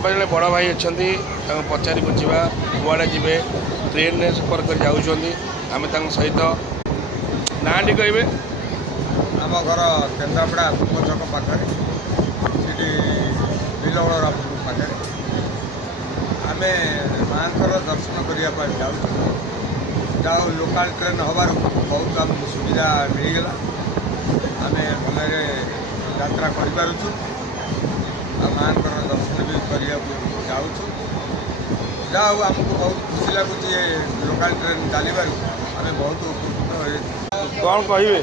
आम जड़े बड़ भाई अच्छा पचारि बुझा कुआड़े जी ट्रेन सफर कर आम सहित ना टी कहे आम घर केन्द्रापड़ा छक पाखे बिलवड़रापुर पाखे आम माँ दर्शन करने जाऊ लोकाल ट्रेन हबार बहुत आमको सुविधा मिलगला आम भल यात्रा करूँ माँ दर्शन भी करने जाऊँ जाऊ आमको बहुत खुशी लगुच लोकाल ट्रेन चलवर आम बहुत उपकृत कौन कहे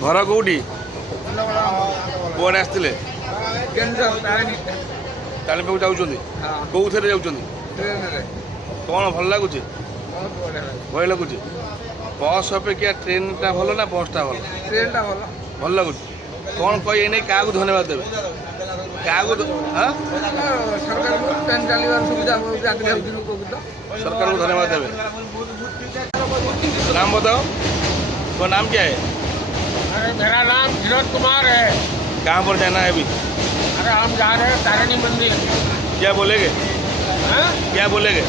घर कौटी कौन आसते तालीम जाऊँ कौ थे जाऊँ कौन भल लगुच भय लगुच बस अपेक्षा ट्रेन टा भल ना बस टा भल ट्रेन टा भल भल लगुच कौन कहे नहीं क्या धन्यवाद देवे क्या सरकार को ट्रेन चलवार सुविधा सरकार को धन्यवाद देवे। नाम बताओ तो नाम क्या है? अरे मेरा नाम विनोद कुमार है। कहाँ पर जाना है अभी? अरे हम जा रहे हैं तारिणी मंदिर। क्या बोलेगे? क्या बोलेगे?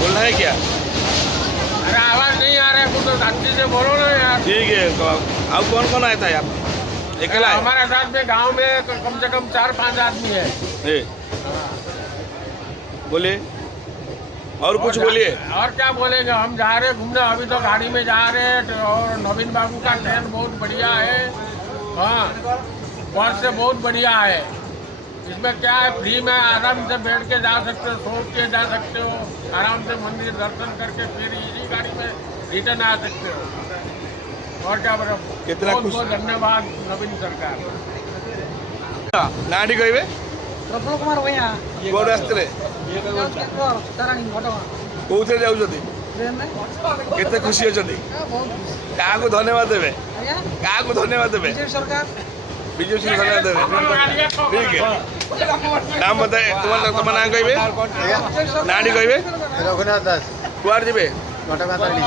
बोलना है क्या? अरे आवाज नहीं आ रहा है कुछ तो अच्छे से बोलो ना यार। ठीक है। अब कौन कौन आया था आप? अकेला है? हमारे साथ में गांव में कम से कम 4-5 आदमी है। बोलिए और कुछ बोलिए। और क्या बोलेंगे, हम जा रहे घूमने, अभी तो गाड़ी में जा रहे हैं। और नवीन बाबू का ट्रेन बहुत बढ़िया है। हाँ, बस से बहुत बढ़िया है। इसमें क्या है, फ्री में आराम से बैठ के जा सकते हो, सो के जा सकते हो, आराम से मंदिर दर्शन करके फिर इसी गाड़ी में रिटर्न आ सकते हो। और क्या बोलो, कितना बहुत बहुत धन्यवाद नवीन सरकार। ना टी कहे प्रफुल्ल कुमार भैया कौन आसते ताराणी घटगाँ कौ थे जाऊँ ट्रेन में केते खुशी अच्छा क्या धन्यवाद देवे आज्ञा क्या धन्यवाद देवे बीजेपी सरकार बीजेपी से धन्यवाद देवे। ठीक है। नाम बताए तुम ना कहे ना टी कहे रघुनाथ दास कुआर जी घटगाँ तारिणी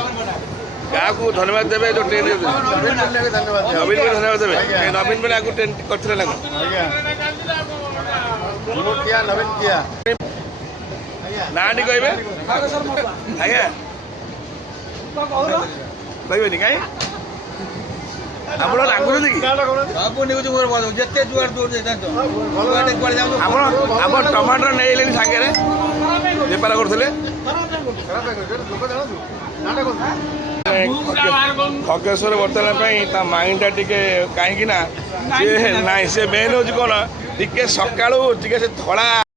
क्या धन्यवाद देवे जो ट्रेन धन्यवाद नवीन को धन्यवाद देवे नवीन मैंने आगे ट्रेन करते ना किया नवीन किया ना टी कहे आज्ञा कहबेनि कहीं आप रागुंट कि आप टमाटर नहीं सागे बेपार करते खगेश्वर बर्तमान माइंडा टी कहीं ना सी मेन हूँ कौन टे सका से धड़ा